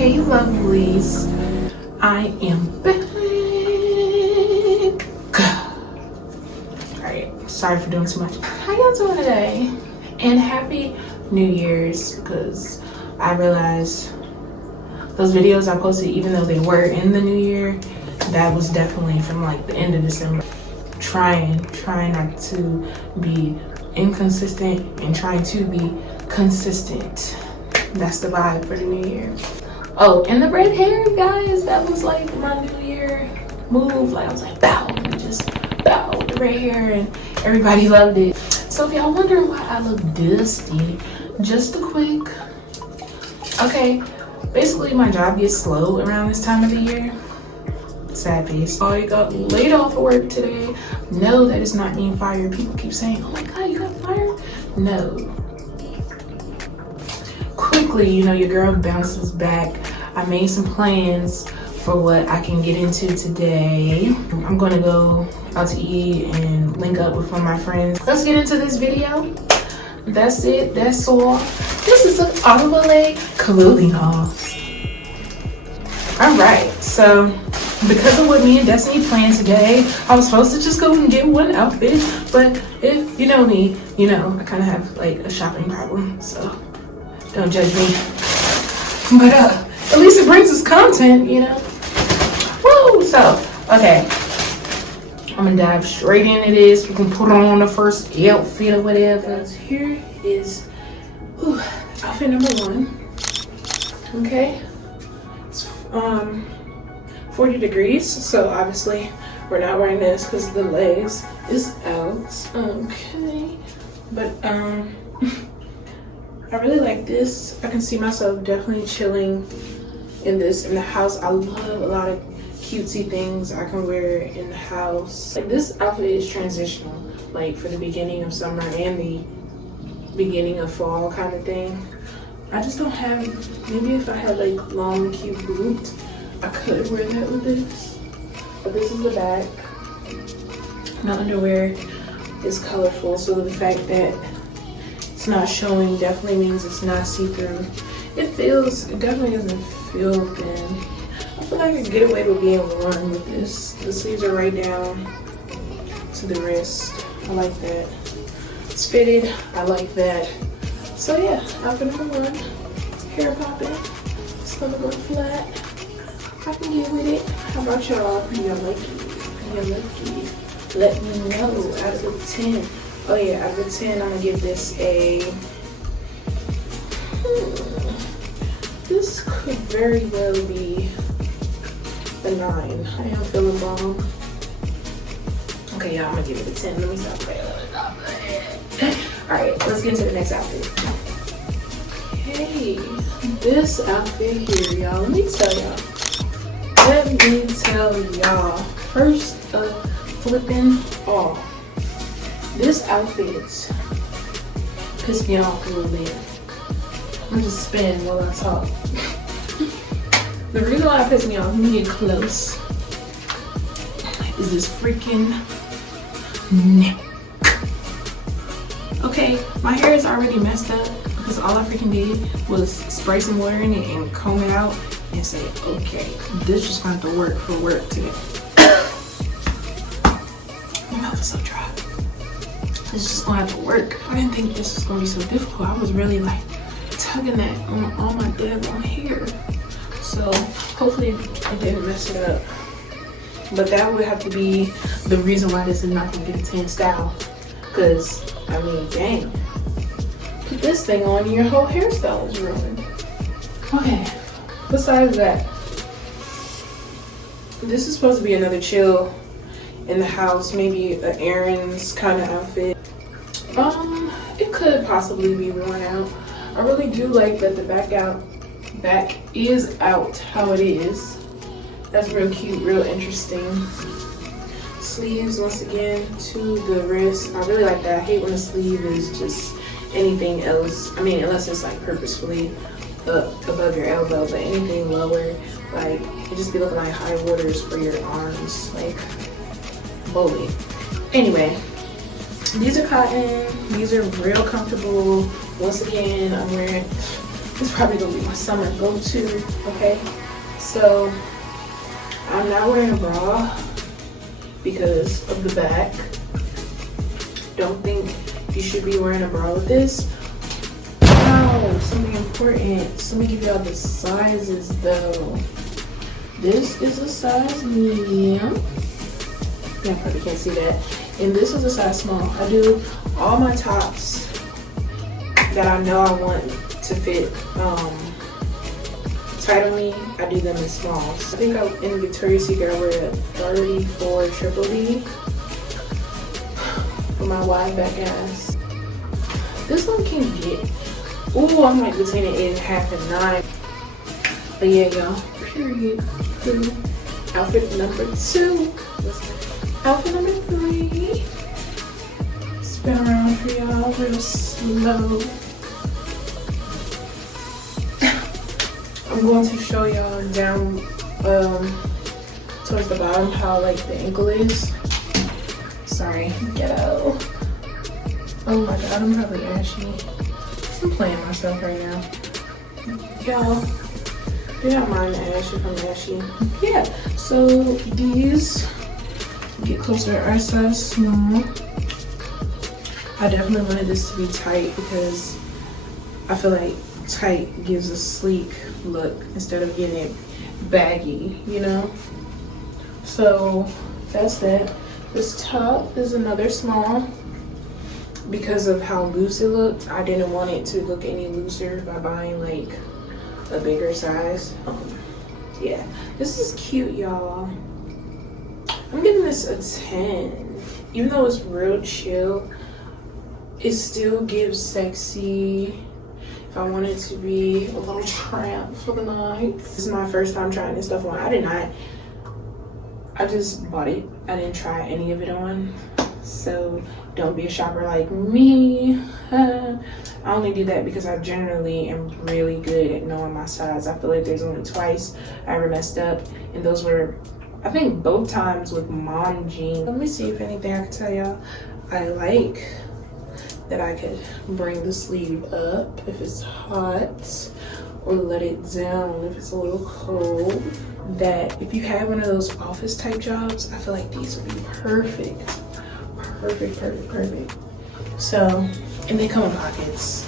Hey lovelies, I am back. Alright, sorry for doing too much. How y'all doing today? And happy New Year's, because I realized those videos I posted, even though they were in the new year, that was definitely from like the end of December. Trying not to be inconsistent and trying to be consistent. That's the vibe for the new year. Oh, and the red hair, guys, that was like my new year move. Like I was like, bow, just bow with the red hair, and everybody loved it. So if y'all wondering why I look dusty, just a quick, okay, basically my job gets slow around this time of the year. Sad face. I got laid off of work today. No, that is not being fired. People keep saying, oh my god, you got fired? No. Quickly, you know, your girl bounces back. I made some plans for what I can get into today. I'm gonna go out to eat and link up with one of my friends. Let's get into this video. That's it, that's all. This is an Autumn clothing haul. All right, so because of what me and Destiny planned today, I was supposed to just go and get one outfit, but if you know me, you know I kind of have like a shopping problem, so don't judge me. But at least it brings us content, you know. Woo! So, okay, I'm gonna dive straight into this. We can put on the first outfit or whatever. Here is outfit number one. Okay, it's 40 degrees, so obviously we're not wearing this because the legs is out. Okay, but I really like this. I can see myself definitely chilling in this in the house. I love a lot of cutesy things I can wear in the house. Like this outfit is transitional, like for the beginning of summer and the beginning of fall kind of thing. I just don't have, maybe if I had like long cute boots, I could wear that with this. But this is the back. My underwear is colorful, so the fact that it's not showing definitely means it's not see-through. It definitely doesn't feel thin. I feel like I could get away with being warm with this. The sleeves are right down to the wrist. I like that. It's fitted. I like that. So yeah, outfit number one. Hair popping. Stomach flat. I can get with it. How about y'all? Are y'all lucky? Let me know out of 10. Oh yeah, out of 10, I'm gonna give this a. This could very well be a 9. I am feeling bomb. Okay, y'all, I'm gonna give it a 10. Let me stop playing. Alright, let's get into the next outfit. Okay, this outfit here, y'all. Let me tell y'all. First flipping off. This outfit pissed me off a little bit. I'm just spin while I talk. The reason why it pissed me off, let me get close, is this freaking neck. Okay, my hair is already messed up because all I freaking did was spray some water in it and comb it out and say, okay, this just going to have to work for work today. My mouth is so dry. It's just gonna have to work. I didn't think this was gonna be so difficult. I was really like tugging that on all my daggone hair. So hopefully it didn't mess it up. But that would have to be the reason why this is not gonna get a 10 style. Cause I mean, dang. Put this thing on and your whole hairstyle is ruined. Okay, besides that, this is supposed to be another chill in the house, maybe an errands kind of outfit. It could possibly be worn out. I really do like that the back is out how it is. That's real cute, real interesting. Sleeves once again to the wrist. I really like that. I hate when the sleeve is just anything else. I mean, unless it's like purposefully up above your elbow, but anything lower, like it just be looking like high waters for your arms, like bully. Anyway, these are cotton. These are real comfortable. Once again, I'm wearing It's probably gonna be my summer go-to, okay? So I'm not wearing a bra because of the back. Don't think you should be wearing a bra with this. Wow, something important. So let me give y'all the sizes though. This is a size medium. Yeah, I probably can't see that. And this is a size small. I do all my tops that I know I want to fit tight on me. I do them in smalls. I think in Victoria's Secret I wear a 34 triple D for my wide back ass. This one can get, ooh, I'm like between an 8.5 and 9. But yeah, y'all, period. Outfit number 2. Outfit number 3. Spin around for y'all real slow. I'm going to show y'all down towards the bottom how like the ankle is. Sorry, ghetto. Oh my god, I'm probably ashy. I'm playing myself right now. Y'all, do not mind the ash if I'm ashy. Yeah, so these, get closer, are size small. I definitely wanted this to be tight because I feel like tight gives a sleek look instead of getting it baggy, you know? So that's that. This top is another small because of how loose it looked. I didn't want it to look any looser by buying like a bigger size. Yeah, this is cute, y'all. I'm giving this a 10. Even though it's real chill, it still gives sexy. If I wanted to be a little tramp for the night. This is my first time trying this stuff on. I just bought it. I didn't try any of it on. So don't be a shopper like me. I only do that because I generally am really good at knowing my size. I feel like there's only twice I ever messed up, and those were, I think, both times with mom jeans. Let me see if anything I can tell y'all. I like that I could bring the sleeve up if it's hot, or let it down if it's a little cold. That if you have one of those office type jobs, I feel like these would be perfect. Perfect. So, and they come in pockets,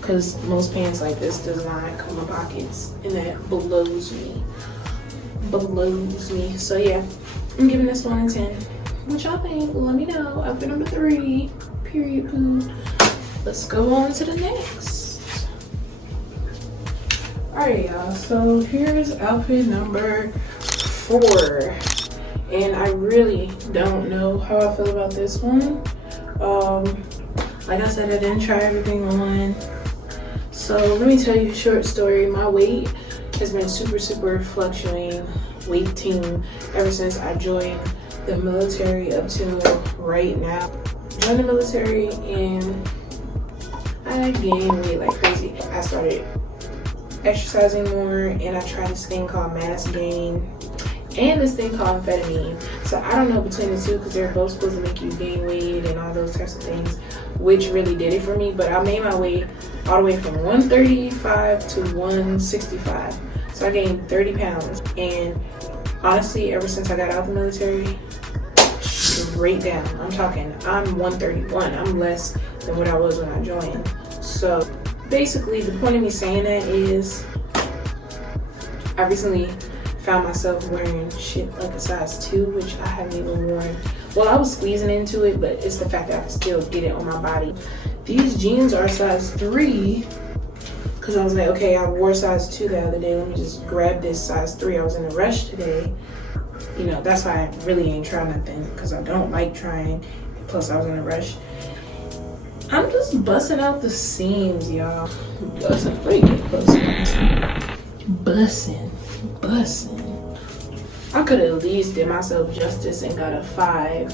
because most pants like this does not come in pockets, and that blows me. So yeah, I'm giving this one a 10. What y'all think? Let me know. Outfit number 3. Period, poo. Let's go on to the next. Alright, y'all, so here's outfit number 4, and I really don't know how I feel about this one. Like I said, I didn't try everything on. So let me tell you a short story. My weight has been super fluctuating ever since I joined the military up to right now. Joined the military and I gained weight like crazy. I started exercising more, and I tried this thing called mass gain and this thing called amphetamine. So I don't know between the two, because they're both supposed to make you gain weight and all those types of things, which really did it for me. But I made my way all the way from 135 to 165. So I gained 30 pounds. And honestly, ever since I got out of the military, straight down. I'm talking, I'm 131. I'm less than what I was when I joined. So basically, the point of me saying that is I recently found myself wearing shit like a size 2, which I haven't even worn. Well, I was squeezing into it, but it's the fact that I can still get it on my body. These jeans are size 3, because I was like, okay, I wore size 2 the other day. Let me just grab this size 3. I was in a rush today. You know, that's why I really ain't trying nothing, because I don't like trying. Plus, I was in a rush. I'm just busting out the seams, y'all. Busting. I could have at least did myself justice and got a 5.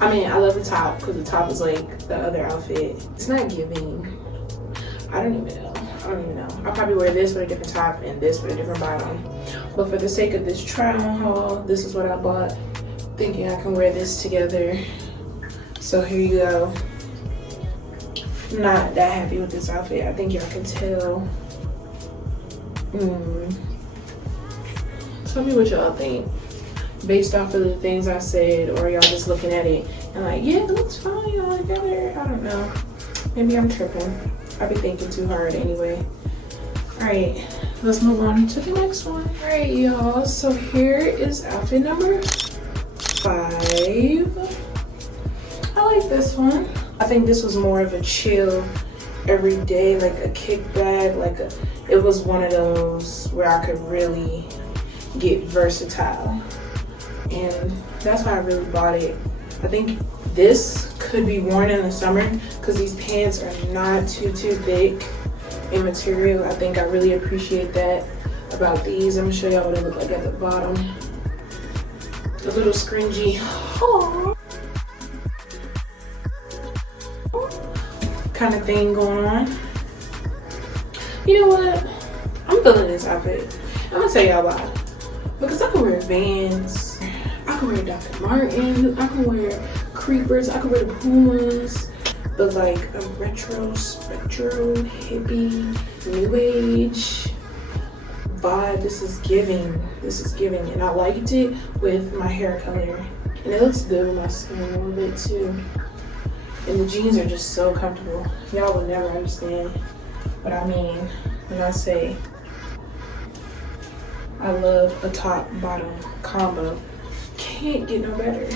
I mean, I love the top, because the top is like the other outfit. It's not giving. I don't even know. I'll probably wear this with a different top and this with a different bottom. But for the sake of this try-on haul, this is what I bought, thinking I can wear this together. So here you go. not that happy with this outfit. I think y'all can tell. Tell me what y'all think based off of the things I said, or y'all just looking at it and like, yeah, it looks fine all together. I don't know. Maybe I'm tripping. I be thinking too hard anyway. All right, let's move on to the next one. All right, y'all. So here is outfit number 5. I like this one. I think this was more of a chill every day, like a kickback, it was one of those where I could really get versatile, and that's why I really bought it. I think this could be worn in the summer because these pants are not too thick in material. I think I really appreciate that about these. I'm gonna show y'all what it look like at the bottom. A little scringy kind of thing going on. You know what? I'm feeling this outfit. I'm gonna tell y'all why. Because I can wear Vans, I can wear Dr. Martens, I can wear Creepers, I can wear the Pumas, but like a retro, spectro, hippie, new age vibe. This is giving, and I liked it with my hair color, and it looks good with my skin a little bit too. And the jeans are just so comfortable. Y'all will never understand what I mean when I say I love a top bottom combo. Can't get no better.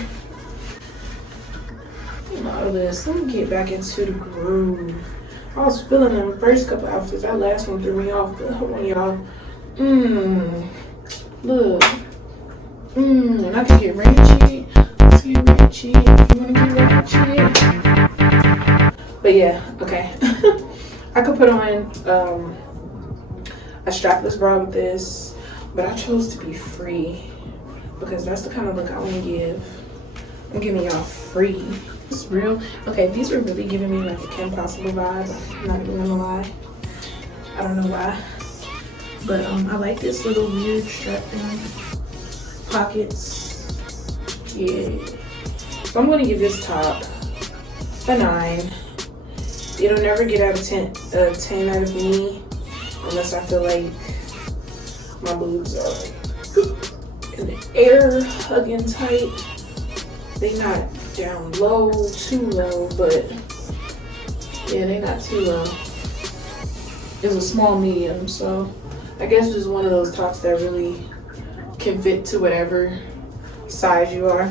All this. Let me get back into the groove. I was feeling them first couple outfits. That last one threw me off, but hold on, y'all. Look. And I can get ratchet. Let's get ratchet. If you wanna get ratchet. But yeah, okay. I could put on a strapless bra with this, but I chose to be free because that's the kind of look I want to give. I'm giving y'all free. It's real. Okay, these are really giving me like a Kim Possible vibe. I'm not even gonna lie. I don't know why, but I like this little weird strap thing. Pockets. Yeah. So I'm gonna give this top a 9. It'll never get out of 10 out of me unless I feel like my boobs are like in the air, hugging tight. They not down low, too low, but yeah, they not too low. It's a small medium, so I guess it's just one of those tops that really can fit to whatever size you are.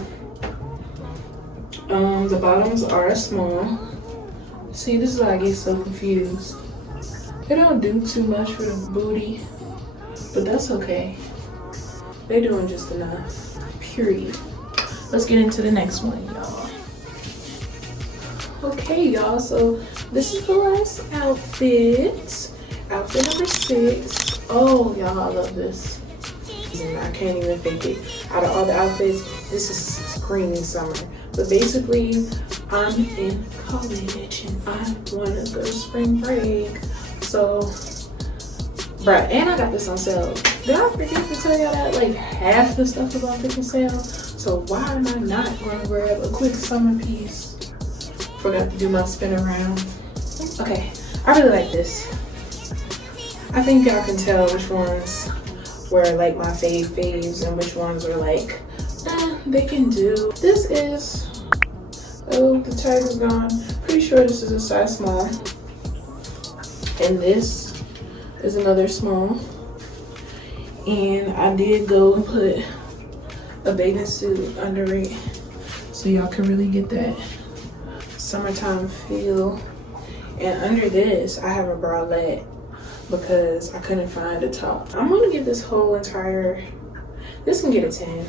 The bottoms are small. See, this is why I get so confused. They don't do too much for the booty, but that's okay. They're doing just enough, period. Let's get into the next one, y'all. Okay, y'all, so this is the last outfit. Outfit number 6. Oh, y'all, I love this. I can't even fake it. Out of all the outfits, this is screaming summer. But basically, I'm in college and I want to go to spring break. So, bruh, and I got this on sale. Did I forget to tell y'all that? Like, half the stuff is on freaking sale. So why am I not going to grab a quick summer piece? Forgot to do my spin around. Okay, I really like this. I think y'all can tell which ones were like my faves and which ones were like, they can do. This is, oh, the tag is gone. Pretty sure this is a size small. And this is another small. And I did go and put a bathing suit under it so y'all can really get that summertime feel. And under this, I have a bralette because I couldn't find a top. I'm gonna give this whole entire, this can get a 10.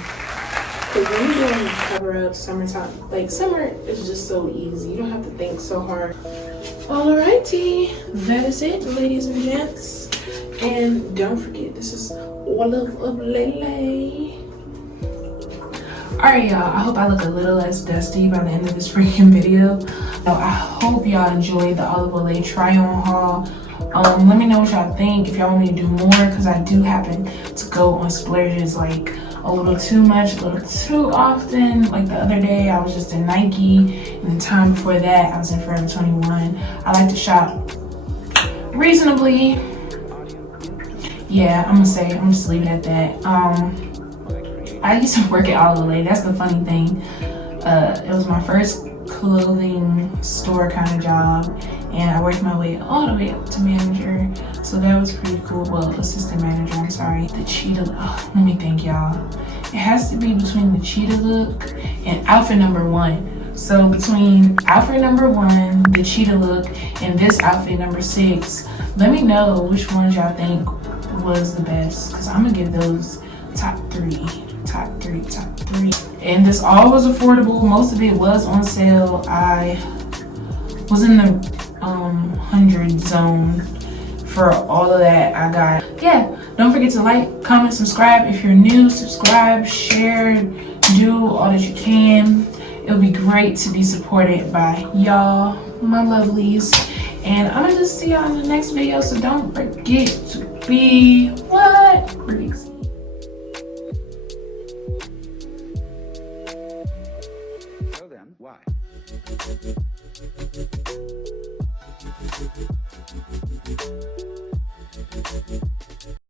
Because when you're doing cover up summertime, like summer is just so easy. You don't have to think so hard. Alrighty, that is it, ladies and gents. And don't forget, this is Olive of Lele. Alright, y'all, I hope I look a little less dusty by the end of this freaking video. So I hope y'all enjoyed the Olive of Lele try-on haul. Let me know what y'all think, if y'all want me to do more, because I do happen to go on splurges like a little too much, a little too often. Like the other day, I was just in Nike, and the time before that, I was in Forever 21. I like to shop reasonably. Yeah, I'm gonna just leave it at that. I used to work at Olive. That's the funny thing. It was my first clothing store kind of job, and I worked my way all the way up to manager, so that was pretty cool. Well, assistant manager, I'm sorry. The cheetah, let me think, y'all. It has to be between the cheetah look and outfit number 1. So between outfit number 1, the cheetah look, and this outfit number 6, let me know which ones y'all think was the best, because I'm gonna give those top three. And this all was affordable. Most of it was on sale. I was in the 100 zone for all of that. I got, yeah, don't forget to like, comment, subscribe. If you're new, subscribe, share, do all that you can. It would be great to be supported by y'all, my lovelies. And I'm gonna just see y'all in the next video, so don't forget to be what? So then, why?